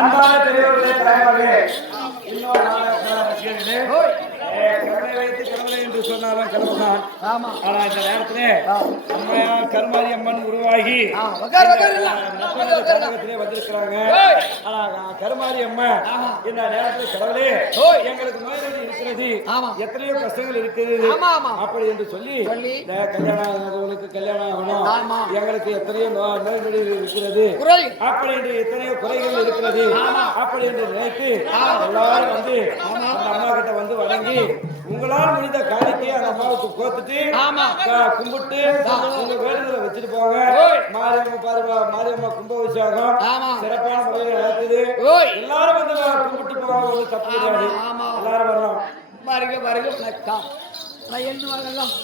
அன்பான பெரியவர்களே, தாய்மார்களே, இன்னொரு என்று சொன்னாலும் கிளம்புதான். ஆனா இந்த நேரத்திலே அம்மையார் கருமாரி அம்மன் உருவாகி கழகத்திலே வந்திருக்கிறாங்க. ஆனா கருமாரி அம்மன் இந்த நேரத்தில் கடவுளே எங்களுக்கு நோய் நொடி இருக்கிறது, எத்தனையோ கஷ்டங்கள் இருக்கிறது அப்படி என்று சொல்லி கல்யாணம் கல்யாணம் ஆகணும், எங்களுக்கு எத்தனையோ நோய் நொடி இருக்கிறது அப்படி என்று எத்தனையோ குறைகள் இருக்கிறது அப்படி என்று நினைத்து எல்லாரும் வந்து அந்த அம்மா கிட்ட வந்து வணங்கி உங்களால் முடிந்த காணிக்கையை அந்த அம்மாவுக்கு கோத்துட்டு கும்பிட்டு உங்க வேண்டுதலை வச்சுட்டு போங்க. மாரியம்மா கும்பாபிஷேகம் சிறப்பான முறையில் நடக்குது. எல்லாரும் வந்து கும்பிட்டு போங்க, ஒரு தப்பு கிடையாது. எல்லாரும் வரலாம். வருக வருக வணக்கம். நான் எழுந்து வரலாம்.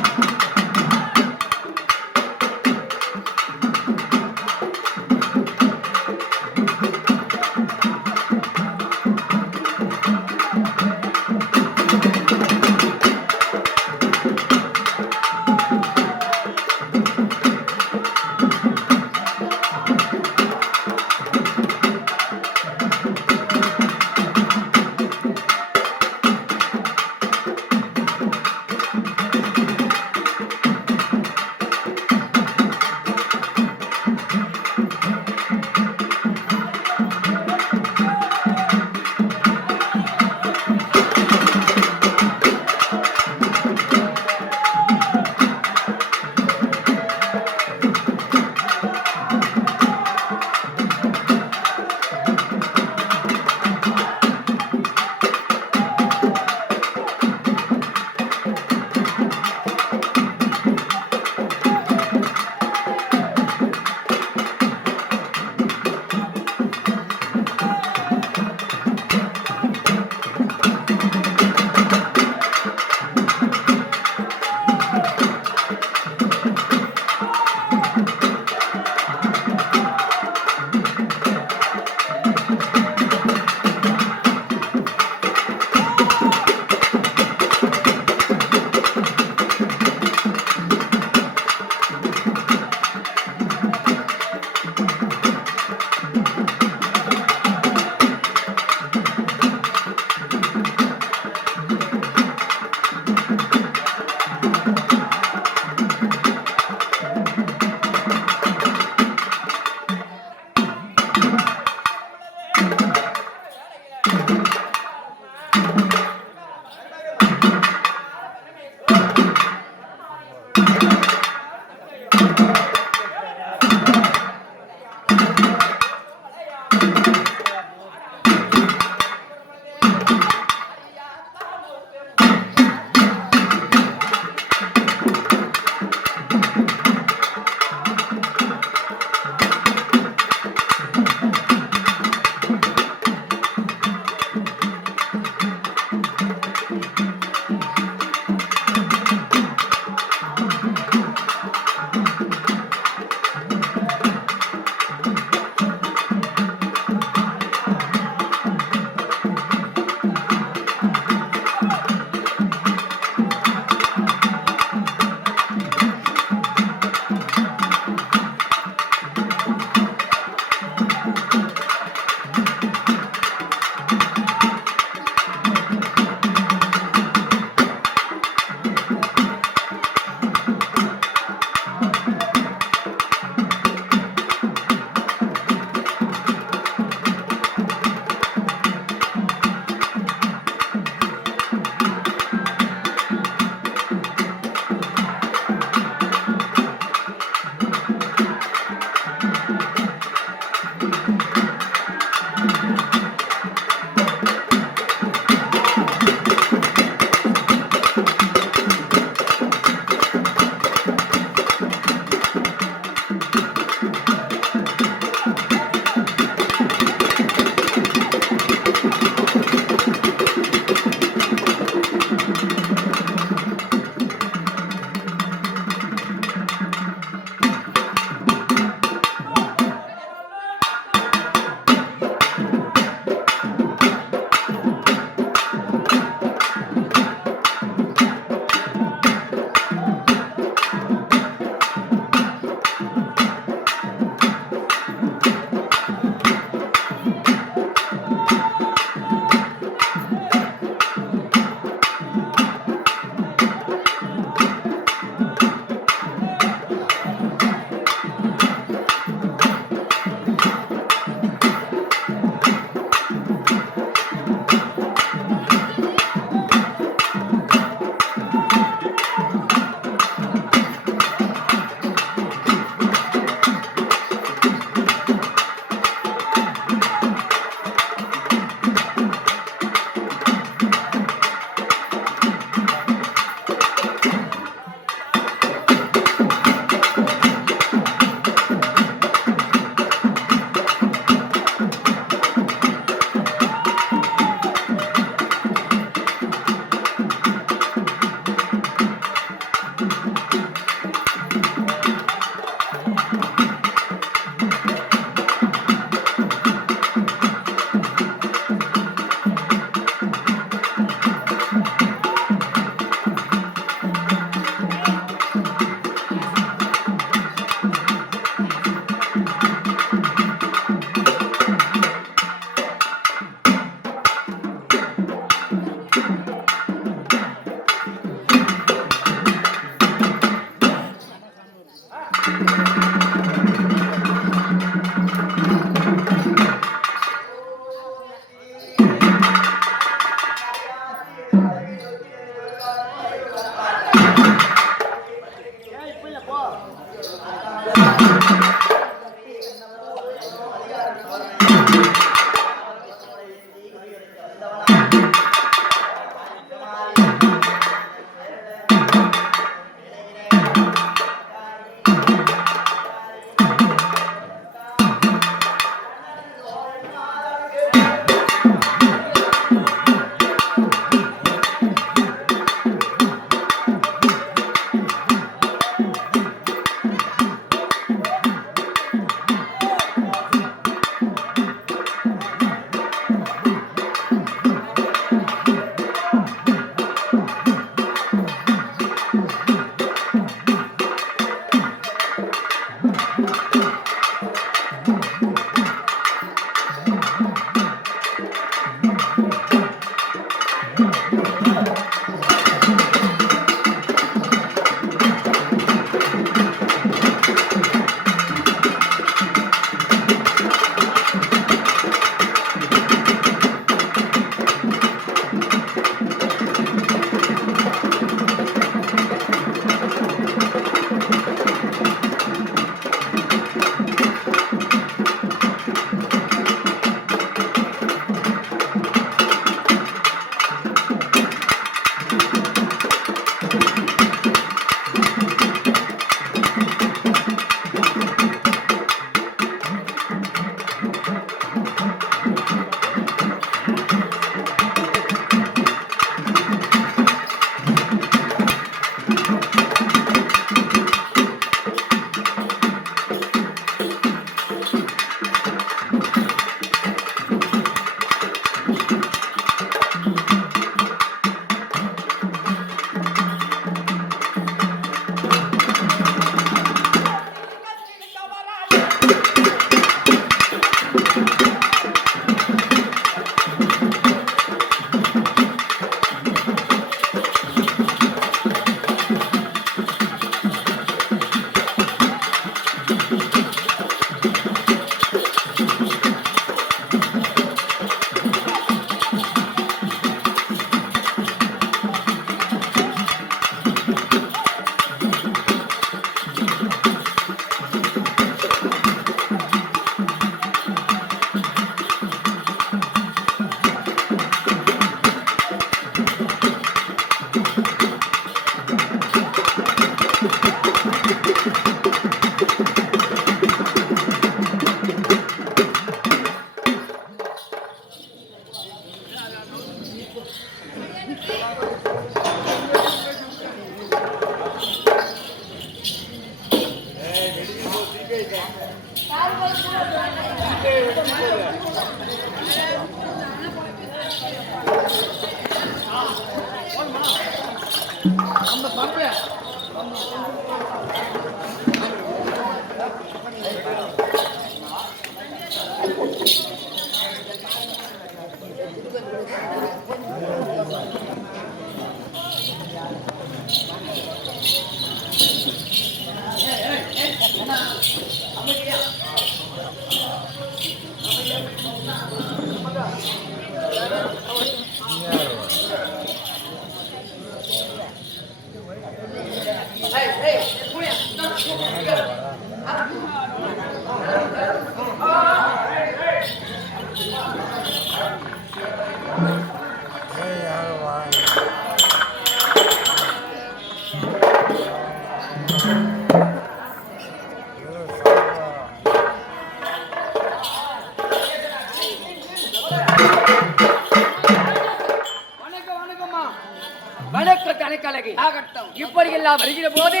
இப்படி எல்லாம் வருகிற போது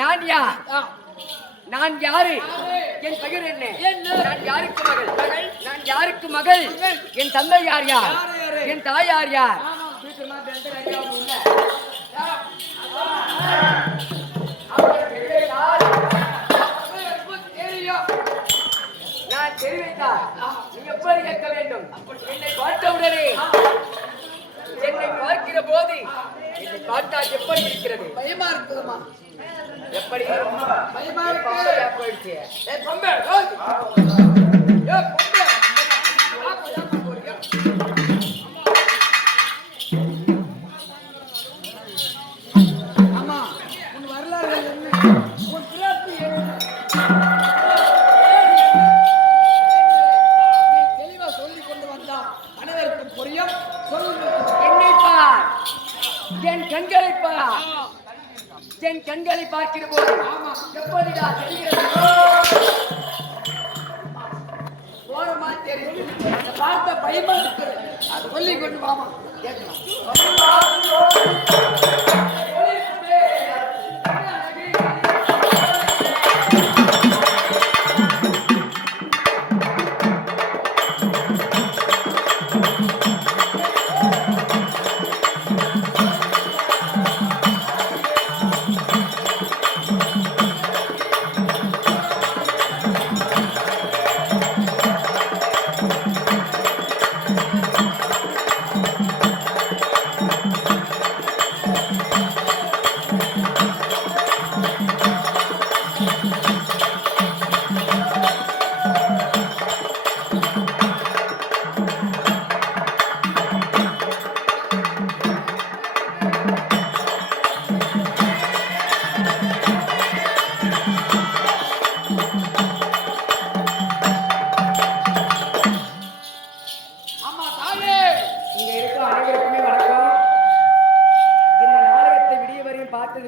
நான் யார்? நான் யாரு? என் பெயர் என்ன? நான் யாருக்கு மகள்? நான் யாருக்கு மகள்? என் தந்தை யார் யார்? என் தாய் யார் யார்? நான் தெரிவித்தார் நீ எப்படி கேட்க வேண்டும்? என்னை பார்த்தவுடனே என்னை பார்க்கிற போது என்னை பார்த்தால் எப்படி இருக்கிறது? பயமா இருக்குமா? எப்படி பயமா இருக்கு? போயிடுச்சு. ஏய் பொம்பே, ஏய் பொம்பே, அம்மா உன் வரலாறு என்ன? உன் பிறப்பு என்ன? என் கண்களை என் கண்களை பார்க்கிற போது எப்படிடா தெரிகிறது ஓரமா தெரியுது பார்த்த பயமா இருக்கிறது அது சொல்லி கொண்டு வாமா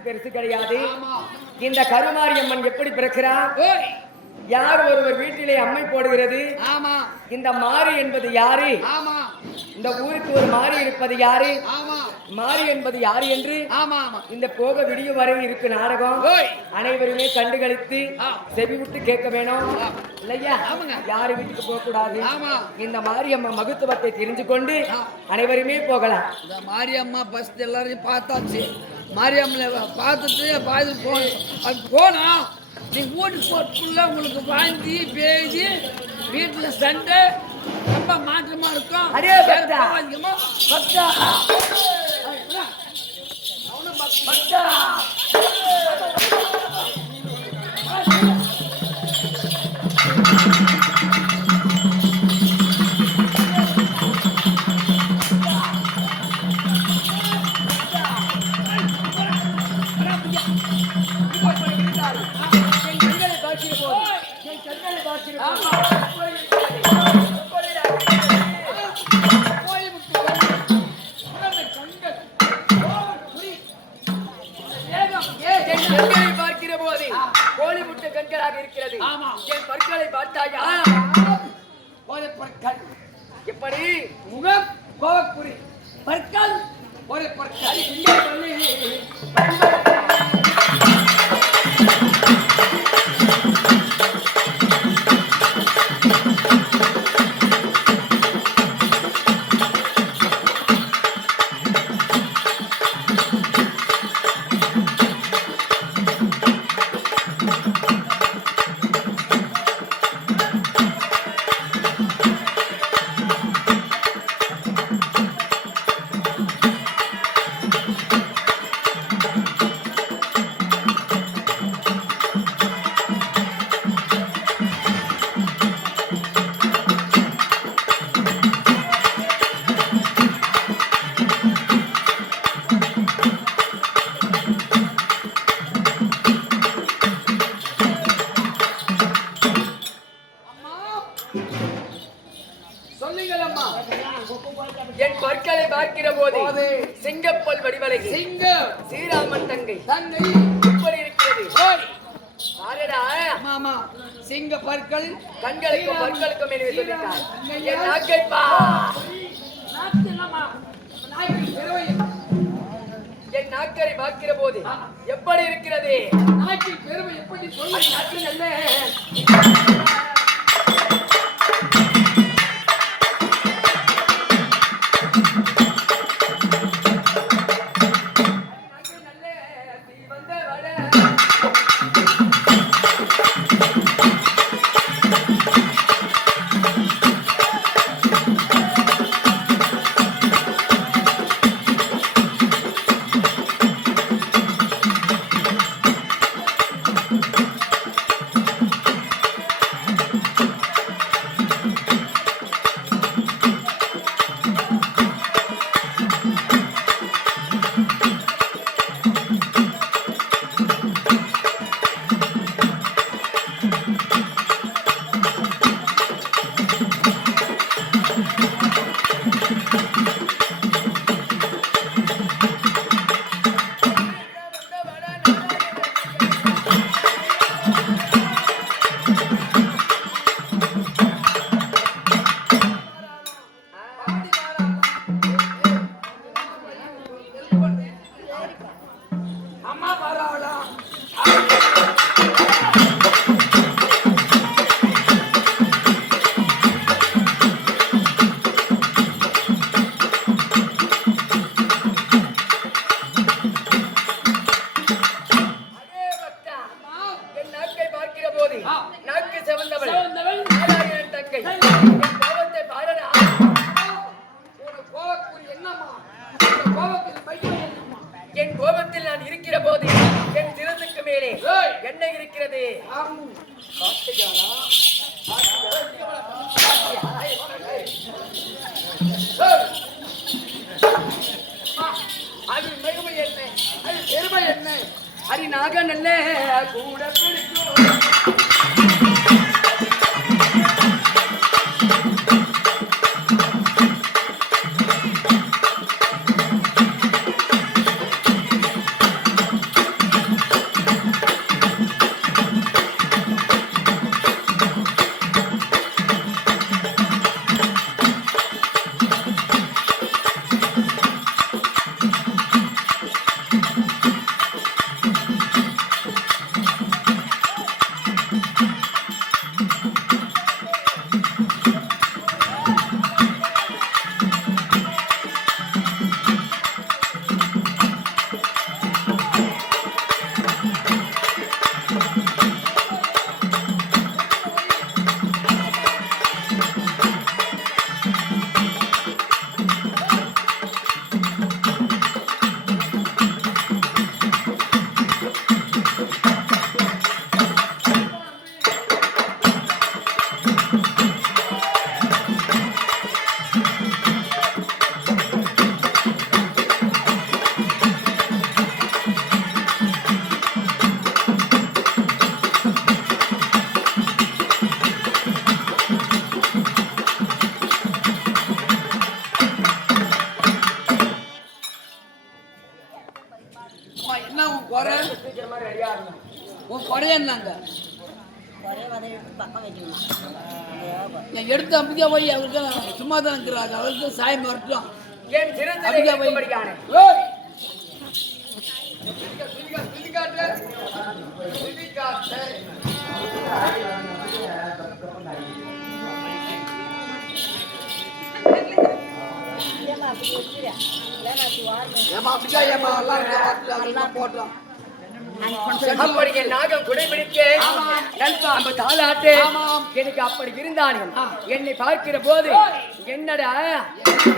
பெருசு கிடையாது. இந்த கருமாரியம்மன் எப்படி பிறக்கிறார்? யார் ஒருவர் வீட்டிலே அம்மை போடுகிறது. ஆமா. இந்த மாரி என்பது யாரு? ஆமா. இந்த ஊருக்கு ஒரு மாரி இருப்பது யாரு? ஆமா. மாரி என்பது யாரு என்று ஆமா இந்த போக விடிய வரை இருக்கு நாடகம். அனைவருமே கண்டுகளித்து செவி விட்டு கேட்க வேணும் இல்லையா? யாரு வீட்டுக்கு போக கூடாது. இந்த மாரியம்மா மகத்துவத்தை தெரிஞ்சு கொண்டு அனைவருமே போகலாம். இந்த மாரியம்மா ஃபர்ஸ்ட் எல்லாரையும் பார்த்தாச்சு. மாரியம்மனை பார்த்துட்டு அது போனா நீ வீட்டுக்கு போட்டுக்குள்ள உங்களுக்கு வாங்கி பேசி வீட்டில் சண்டை ரொம்ப மாற்றமா இருக்கும். அதே பக்தா பார்க்கிற போது கோழி முட்டை கண்களாக இருக்கிறது. என் பற்களை பார்த்தாயா? எப்படி முகம் கோவக்குறி பற்கள் ஒரு பற்கள் என் பற்களை பார்க்கிற போது சிங்கப்பல் வடிவலை சிங்கம் ஸ்ரீராமன் தங்கை எப்படி இருக்கிறது? மாமா சிங்க பற்கள் கண்களுக்கும் பற்களுக்கும் என்று சொல்லிட்டார். என் நாக்கை என் நாக்கரை பார்க்கிற போது எப்படி இருக்கிறது? நாட்டின் பெருமை எப்படி சொல்லி நாட்டில் நல்ல அம்மா பரவாயில்ல. என் நாக்கை பார்க்கிற போது நாக்கு செவந்தவள் செவந்தவள். நாராயணன் தங்கை என் கோபத்தை பாரடா. உனக்கு கோபக்குறி என்னம்மா? உனக்கு கோபக்குறி பைத்தியம் என்னம்மா? என் கோபத்தில் நான் இருக்கிற போது என் சிரசுக்கு மேலே ஏய். என்ன இருக்கிறது? ஆம். பார்த்துக்காரா? ஏய். அம்மா, அது மகிமை என்ன? அது பெருமை என்ன? அரி நாக நல்ல கூட பிடிக்கும். அம்மா, என்ன உன் குறை? சீக்கிரம் மாதிரி ரெடியா இருக்கணும். உன் குறை என்னங்க? என் எடுத்து அம்பிக்கா போய் அவருக்கு சும்மா தான் இருக்கிறாங்க. அவருக்கு சாயம் வரட்டும். என் சிரசிலே அம்பிக்கா போய். இருக்கும்படியான ஏய். ஏமா அப்படிக்கா ஏமா எல்லாம் இருக்கா போட்டோம். அப்படி என் நாகம் குடைபிடிக்க நல்பாம்பு தாளாட்டு எனக்கு அப்படி இருந்தாலும் என்னை பார்க்கிற போது என்னடா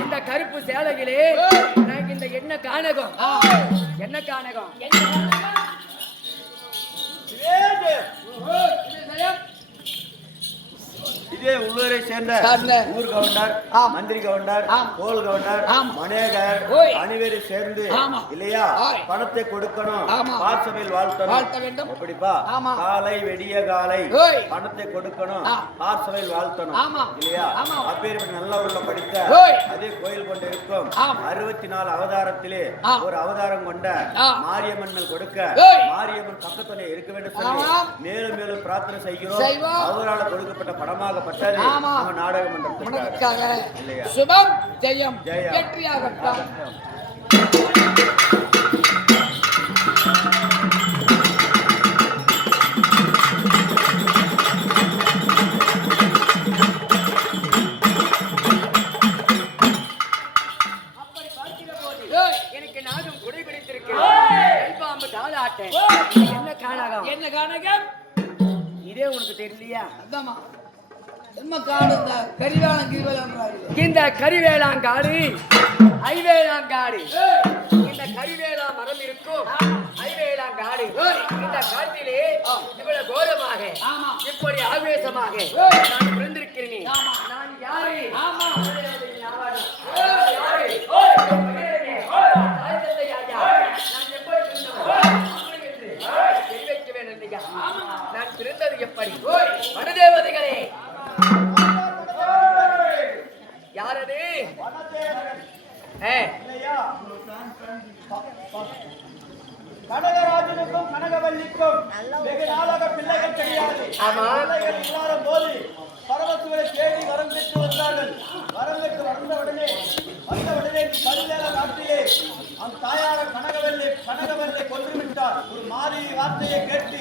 இந்த கருப்பு சேலையிலே எனக்கு இந்த என்ன காணகம் என்ன காணகம் இதே உள்ளூரை சேர்ந்த ஊர் கவுண்டர், மந்திரி கவுண்டர், கோல் கவுண்டர், மனேகர் அனைவரும் சேர்ந்து இல்லையா பணத்தை கொடுக்கணும், பார்சபையில் வாழ்த்த வேண்டும். எப்படிப்பா? காலை வெடிய காலை பணத்தை கொடுக்கணும், பார்சபையில் வாழ்த்தணும் இல்லையா? அப்பேற்பட்ட நல்ல உள்ள படித்த அதே கோயில் கொண்டிருக்கும் 64 அவதாரத்திலே ஒரு அவதாரம் கொண்ட மாரியம்மன் மேல் கொடுக்க மாரியம்மன் பக்கத்திலே இருக்க வேண்டும் சொல்லி மேலும் மேலும் பிரார்த்தனை செய்கிறோம். அவரால் கொடுக்கப்பட்ட பணமாக நம்ம நாடக மன்றத்துக்காக இல்லையா? சுபம் ஜெயம் வெற்றியாகட்டும். எனக்கு நாகம் குடைபிடித்திருக்கு நல்பாம்பு தாளாட்டேன் என்ன காணகம் என்ன காணகம்? இதே உனக்கு தெரியலையா? அதாம்மா என்ன காணுங்க? கரிவேலம் கிரிவேலம் இந்த கரிவேளாங்காடு ஐவேளாங்காடு இந்த கரிவேளா மரம் இருக்கும் ஐவேளாங்காடு இந்த காட்டிலே இவ்வளவு கோரமாக இப்படி ஆவேசமாக நான் பிறந்திருக்கிறேன். நான் யாரு? நான் பிறந்தது எப்படி? வனதேவதைகளே யாரது? கனகராஜனுக்கும் கனகவல்லிக்கும் வெகு நாளாக பிள்ளைகள் கிடையாது. பிள்ளைகள் இல்லாத போது பரமசிவரை தேடி வரம் பெற்று வந்தார்கள். வரம் பெற்று வந்த உடனே கல்வேல நாட்டிலே அந்த தாயார கனகவல்லை கொன்றுவிட்டு விட்டார். ஒரு மாறி வார்த்தையை கேட்டு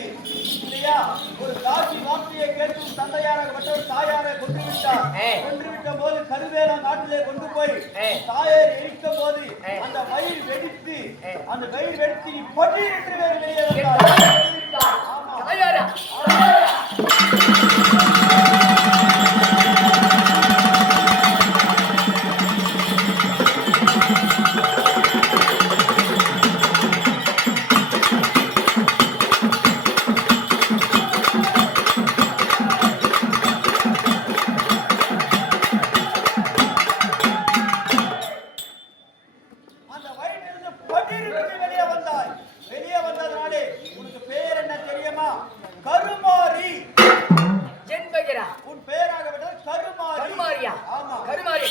இல்லையா, ஒரு காசி வார்த்தையை கேட்டு தந்தையாராகப்பட்டவர் தாயாரை கொண்டு விட்டார். கொண்டு விட்ட போது கருவேல நாட்டிலே கொண்டு போய் தாயை எரித்த போது அந்த வயிறு வெடித்து அந்த வயிறு வெடித்து நீ பட்டி என்று வெளியே வந்தார். தாயாரா அந்த வயிற்றிலிருந்து பட்டீர் என்று வெளியே வந்தாய். வெளியே வந்ததனாலே உனக்கு பேர் என்ன தெரியுமா? கருமாரி. என் பெயரா? உன் பேராகப்பட்டது கருமாரி. கருமாரியா? ஆமா. கருமாரி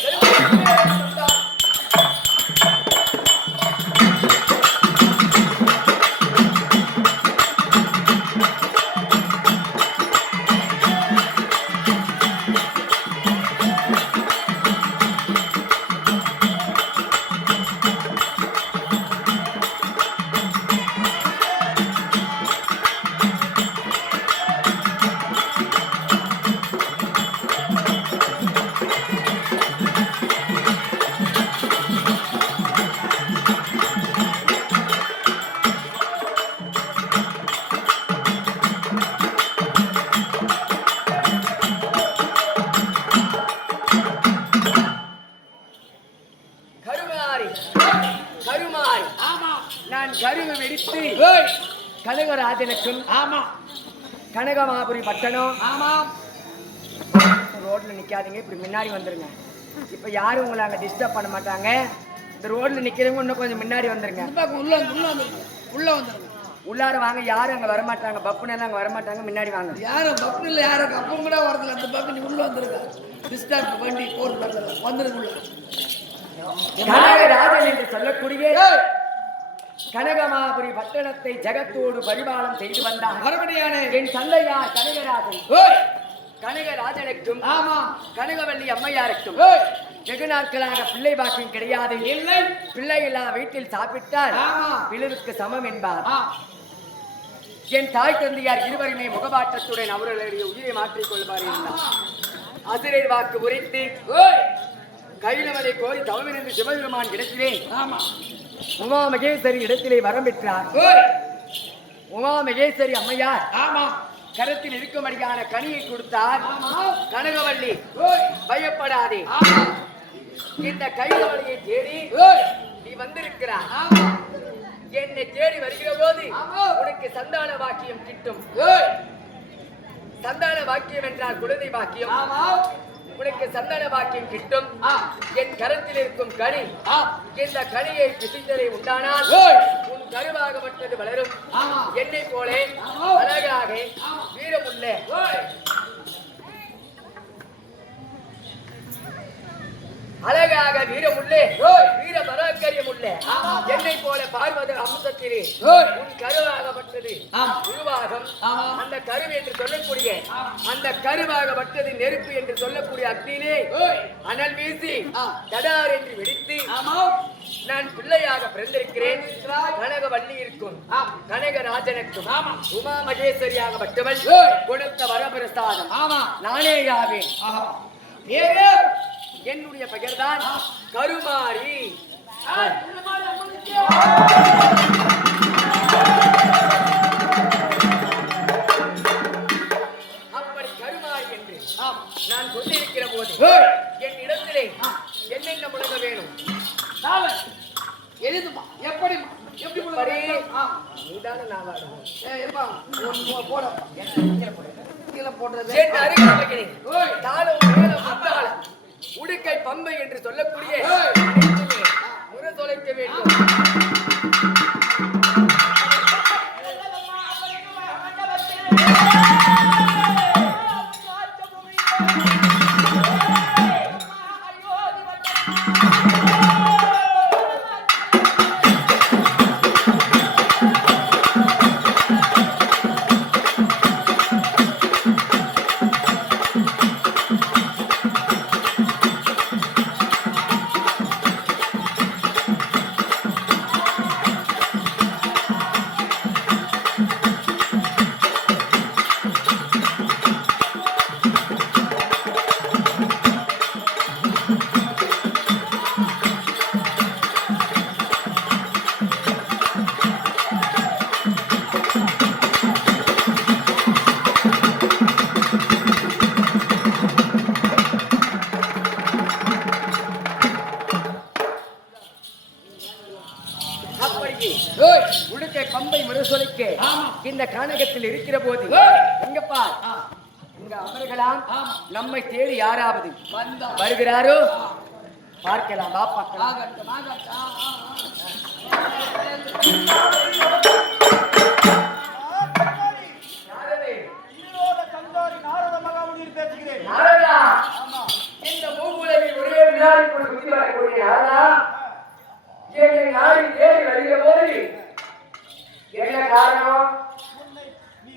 கருமாரி. ஆமா. நான் கருவை வெடித்து கனகராஜனுக்கும் ஆமா கனகமாபுரி பட்டணம் ஆமா ரோட்ல நிக்காதீங்க, இப்படி முன்னாடி வந்துருங்க. இப்ப யாரும் உங்களை அங்க டிஸ்டர்ப் பண்ண மாட்டாங்க. இந்த ரோட்ல நிக்கிறவங்க இன்னும் கொஞ்சம் முன்னாடி வந்துருங்க. உள்ள வந்துருங்க. உள்ளார வாங்க. யாரும் அங்க வரமாட்டாங்க. பப்புனெல்லாம் அங்க வரமாட்டாங்க. முன்னாடி வாங்க. யாரும் பப்பு இல்லை, யாரும் அப்பம் கூட வரதில்ல. அந்த பக்கம் நீ உள்ள வந்துருங்க. டிஸ்டர்ப் வண்டி போர் வரதில்ல. வந்துருங்க. கனகராஜன் என்று சொல்லக்கூடிய கனகமாபுரி பட்டணத்தை ஜகத்தோடு பரிபாலம் செய்து வந்தார். மறுபடியான என் தந்தையார் கனகராஜன். கனகராஜனுக்கும் ஆமா கனகவல்லி அம்மையாருக்கும் வெகு நாட்களாக பிள்ளை பாக்கியம் கிடையாது. இல்லை, பிள்ளை இல்லா வீட்டில் சாப்பிட்டால் பிளவுக்கு சமம் என்பார். என் தாய் தந்தையார் இருவருமே முகபாட்டத்துடன் அவர்களுடைய உயிரை மாற்றிக் கொள்வார் என்றார். அசிரியர் வாக்கு உரைத்து கைலவனை கோரி தவமிருந்து சிவபெருமான் இடத்திலே உமா மகேஸ்வரி இடத்திலே வரம் பெற்றார். உமா மகேஸ்வரி அம்மையார் ஆமா கரத்தில் இருக்கும்படியான கனியை கொடுத்தார். கனகவல்லி பயப்படாதே, இந்த கைலவனையை தேடி நீ வந்திருக்கிறார். என்னை தேடி வருகிற போது உனக்கு சந்தான வாக்கியம் கிட்டும். சந்தான வாக்கியம் என்றால் குழந்தை வாக்கியம். உனக்கு சந்தான வாக்கியம் கிட்டும். என் கரத்தில் இருக்கும் கனி, இந்த கனியை பிசித்தலை உண்டானால் உன் கருவாகப்பட்டது வளரும். என்னை போல அழகாக வீரமுள்ள அழகாக வீரமுள்ளே வீர பராக்கரியம் உள்ள என்னை போல பார்வத அம்சத்திலே உன் கருவாகப்பட்டது உருவாகம். அந்த கரு என்று சொல்லக்கூடிய அந்த கருவாகப்பட்டது நெருப்பு என்று சொல்லக்கூடிய அக்னியிலே அனல் வீசி தடார் என்று வெடித்து நான் பிள்ளையாக பிறந்திருக்கிறேன். கனகவல்லி இருக்கும் கனகராஜனுக்கும் உமா மகேஸ்வரியாகப்பட்டவள் கொடுத்த வரபிரசாதம் நானே யாவேன். என்னுடைய பெயர்தான் கருமாரி. அப்படி கருமாரி என்று நான் சொல்லியிருக்கிற போது என் இடத்திலே என்னென்ன முழங்க வேணும்? எழுதுமா எப்படி எப்படி நீதான நாவாடுவோம் போடுறது உடுக்கை பம்பை என்று சொல்லக்கூடிய முறை தொலைக்க வேண்டும். பம்பை முரசொலிக்க இந்த கானகத்தில் இருக்கிற போது எங்கப்பா இங்க அமர்களாம் நம்மை தேடி யாராவது வருகிறாரோ பார்க்கலாம் வா பார்க்கலாம். ஈரோட கங்காரி நாரத மகாமுனியில் பேசுகிறேன். நாரதா, இந்த பூவுலகில் ஒரே வினாடிக்குள் சுற்றி வரக்கூடிய நாரதா, என்னை நாடி தேடி வருகிற போது என்ன காரணம்? நீ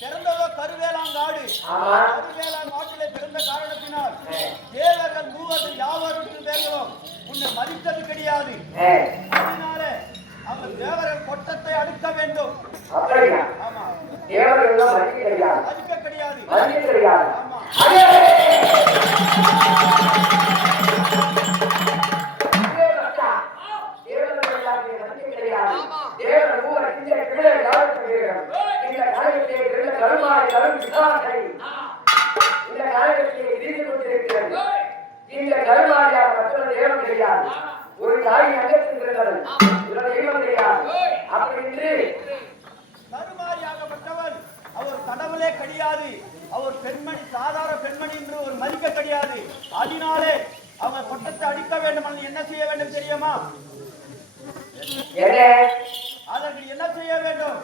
பிறந்தவோ கருவேலாங்காடு. ஆமா. கருவேலாங்காட்டிலே பிறந்த காரணத்தினால் தேவர்கள் மூவர்கள் யாவருக்கும் பேர்களும் உன்னை மதித்தது கிடையாது. அதனாலே அந்த தேவர்கள் கொட்டத்தை அடுக்க வேண்டும். அப்படியா? ஆமா, தேவர்கள் மதிக்க கிடையாது, அடுக்க கிடையாது. மதிக்க கிடையாது. ஆமா. ஒரு தாய் அகற்றிருக்கிறது அப்படி என்று கருமாரியாகப்பட்டவர் அவர் கடவுளே கிடையாது. அவர் பெண்மணி, சாதாரண பெண்மணி என்று ஒரு மதிக்க கிடையாது. அதனாலே அவர் கொட்டத்தை அடிக்க வேண்டும். என்ன செய்ய வேண்டும் தெரியுமா? அதற்கு என்ன செய்ய வேண்டும்?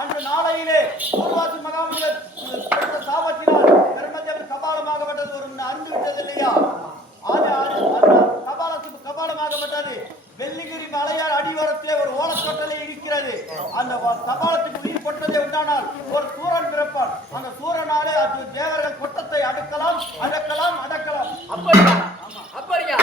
அன்று நாளையிலே பூர்வாசி மகாமுனிவர் பெற்ற சாபத்தினால் பெருமதேவர் கபாலமாகப்பட்டது ஒரு அறிந்து விட்டது இல்லையா? கபாலமாகப்பட்டது. வெள்ளிகிரி மலையார் அடிவாரத்திலே ஒரு ஓலக்கொட்டலை இருக்கிறது. அந்த கபாலத்துக்கு உயிர் கொட்டதை உண்டானால் ஒரு சூரன் பிறப்பான். அந்த சூரனாலே அது தேவர்கள் கொட்டத்தை அடக்கலாம், அடக்கலாம், அடக்கலாம். அப்படியா? அப்படியா?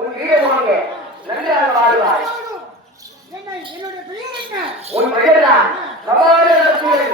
உன் வீடு போங்க நன்றாக வாழ்வாய். என்னுடைய பெயர் என்ன? உன் பெயர்தான் சபாலட்சுமி.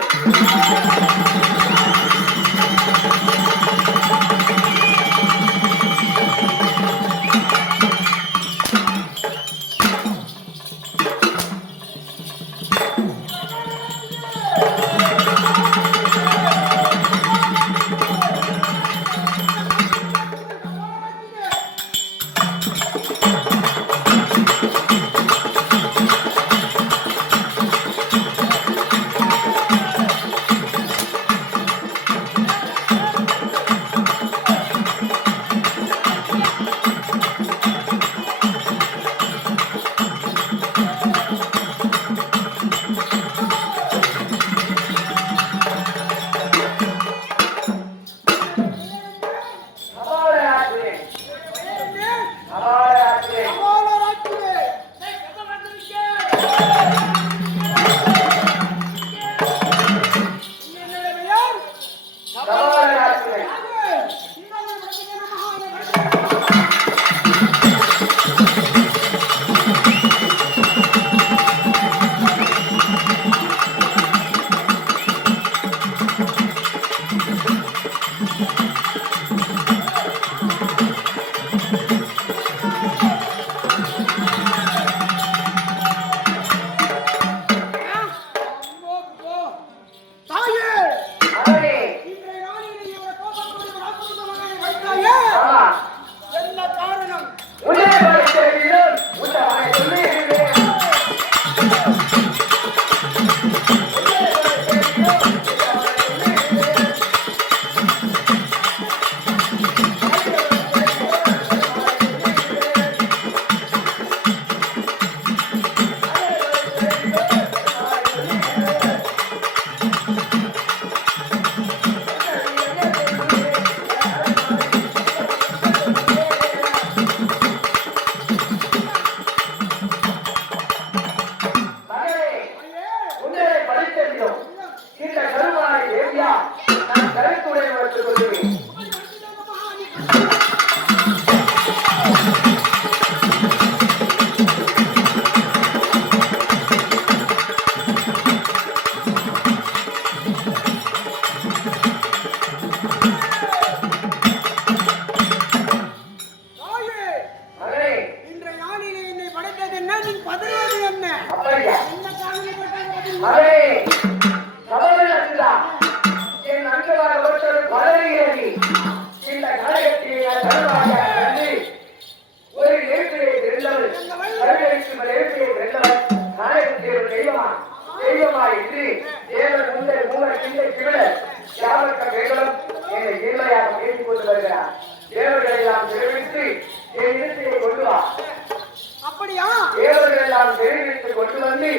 அப்படியா? தேவர்கள் எல்லாம் தெரிவித்து கொண்டு வந்து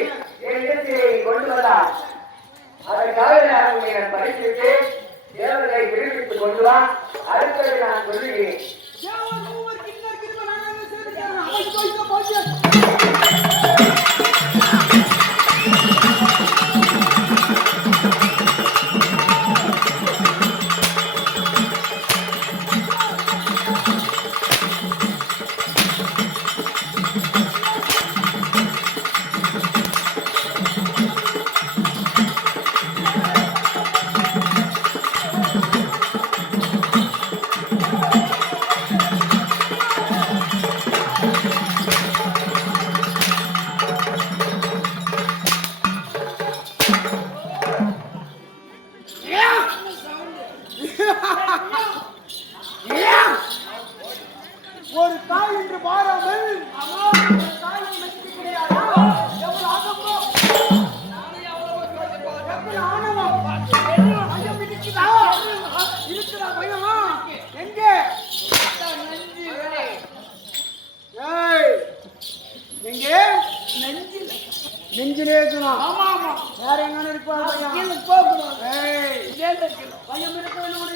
என் இடத்திலே கொண்டு வந்தார். அதற்காக நான் உன்னை பரிசுத்து தேவர்களை தெரிவித்துக் கொண்டு வா. அடுத்தது நான் சொல்லுகிறேன். ஒரு தாய் என்று பாராமல் நெஞ்சிலே இருக்கணும். ஆமா ஆமா, வேற எங்க இருப்பாங்க பையன் இருக்க வேண்டும்.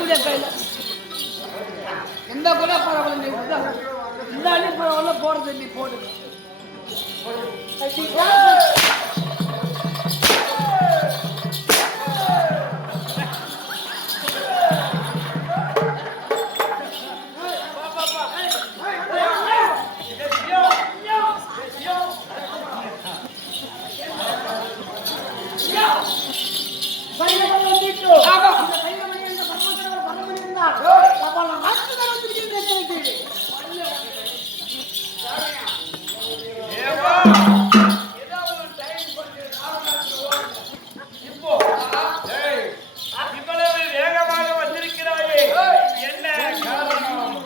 கூட கையில எந்த கூட பரவாயில்ல இந்த அடி பரவாயில்ல போறது நீ போடு இவ்வளவு வேகமாக வந்திருக்கிறாயே என்ன காரணம்?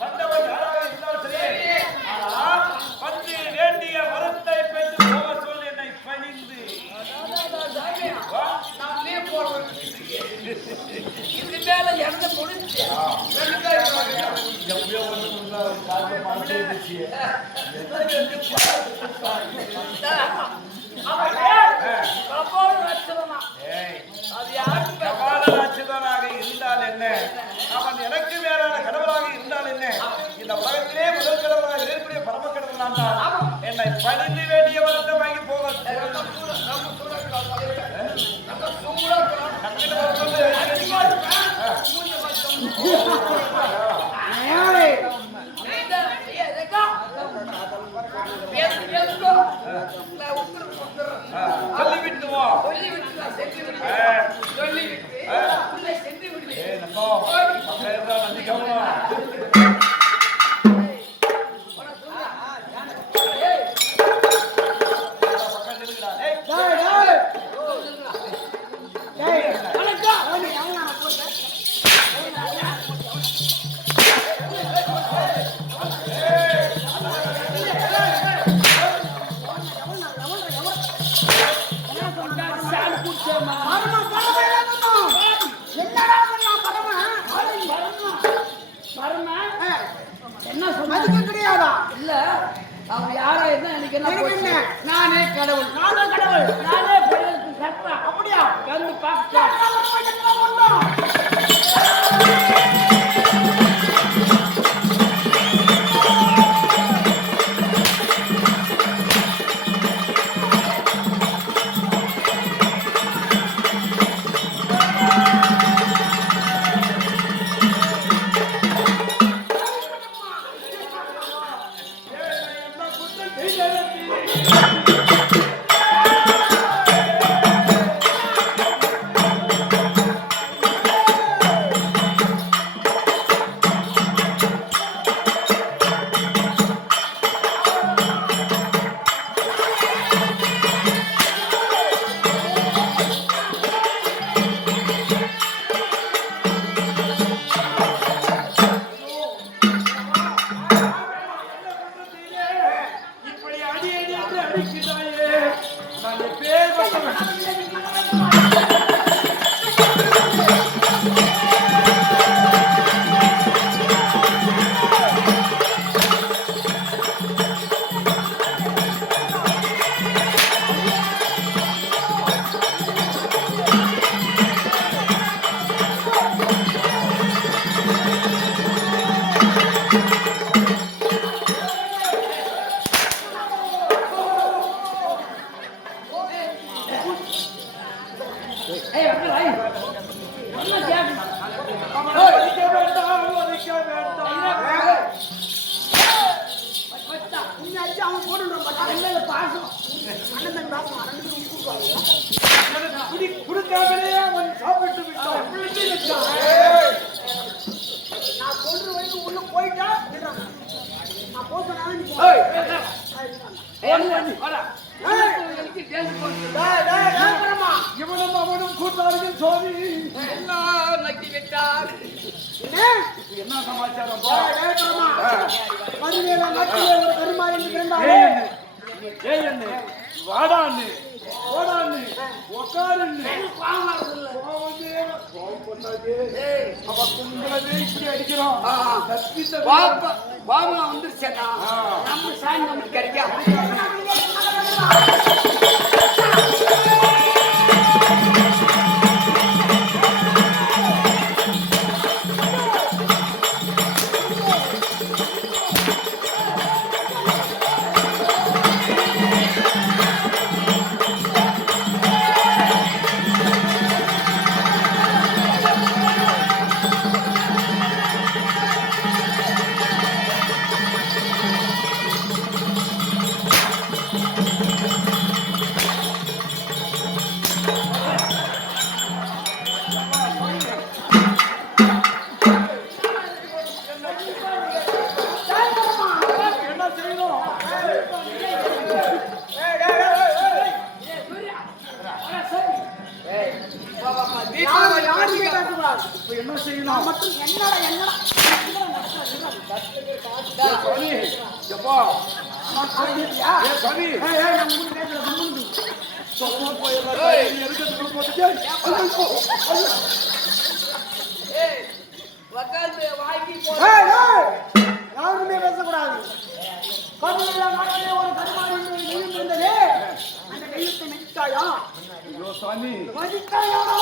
வந்தவன் யாராக இருந்தாலும் சரி, ஆனால் வந்து வேண்டிய வரத்தை பெற்று போக சொல் என்னை பணிந்து. இது மேல இறந்து முடிச்சு கபாலராட்சதனாக இருந்தால் என்ன, அவன் எனக்கு வேறான கடவுளாக இருந்தால் என்ன, இந்த உலகத்திலே முதல் கடவுளாக இருக்கக்கூடிய பரம கடவுள் நான் தான். என்னை பணிந்து வேண்டிய வரத்தை வாங்கி போக சொல்லிவிட்டு வா. நன்றி கவனம். என்ன சொன்ன கிடையாதா இல்ல அவன் யாரா இருந்தா எனக்கு என்ன நானே கடவுள் நானே படையலுக்கு சட்டா அப்படியா வந்து பார்க்க கொடுக்காமலே அவன் சாப்பிட்டு விட்டான். நான் சொல்ற வரைக்கும் உள்ள போயிட்டா நான் போறேன். இவனும் அவனும் கூட்டாளிகள் சோதி என்ன சமாச்சாரம்? வாடான்னு உட்காருன்னு. எனக்கு கோவம் வரதில்ல. கோவம் பண்ணாதே. அவ கும்பலவே இப்படி அடிக்கிறோம். கற்பித்த கோபம் வந்துருச்சேன்னா நம்ம சாமி நமக்கு கிடைக்காது. என்ன செய்யணும்? யாருமே பேசக்கூடாது. இப்ப என்ன செய்யணும்? மட்டும் என்னடா என்னடா சாமி, எப்பா? ஏ சாமி, சொன்னா போயிடலாம். எதுக்கு போட்டுட்டு? உக்காந்து வாங்கி யாருமே பேசக்கூடாது. கருணையில நாட்டிலே ஒரு கருமாரி நெய்யும் இருந்தது. அந்த நெய்யத்தை மெதித்தாயா? ஐயோ சாமி, மதித்தாயாடா?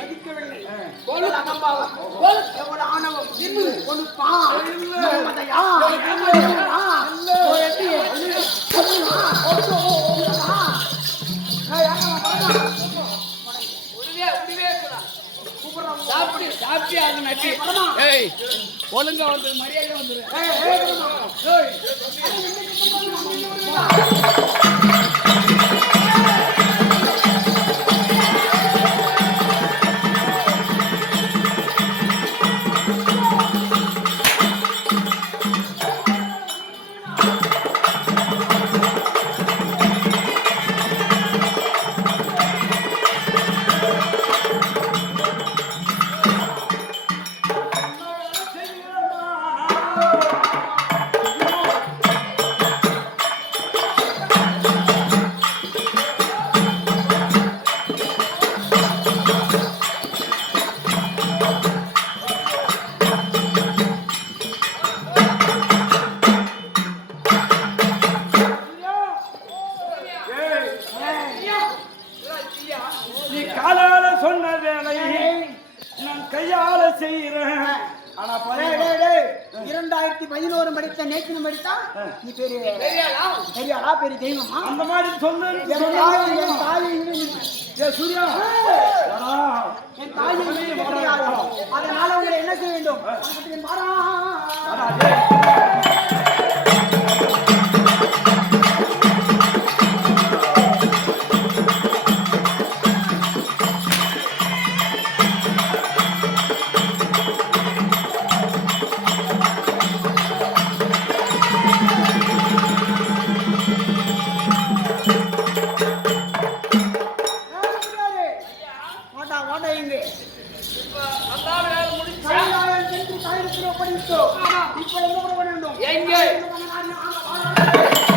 மதிக்கவில்லை. எவ்வளவு ஆணவம். கொழுப்பான். மமதையா? சாப்பிட்டு அது நட்டி. ஒழுங்கா வந்து மரியாதை வந்துரு. நீ காலால சொன்ன வேலையை நான் கையால செய்யறேன். ஆனா பாரு, 2011 படித்த நேற்று படித்தா நீ பெரியாளா பெரிய தெய்வமா? அந்த மாதிரி சொல்லு. என் தாயை என் தாயை ஏ சூர்யா, வாடா. என் தாயை தெரியாது. அதனால உங்களை என்ன செய்ய வேண்டும்? வாடா. வாடா, டேய். வாடா வாடா இங்க. அதான் வேலை முடிச்சா தாயாரை சென்று தாயிடத்தில் ஒப்படைத்தோம். இப்ப என்ன பண்ண வேண்டும்? எங்கே? வாடா.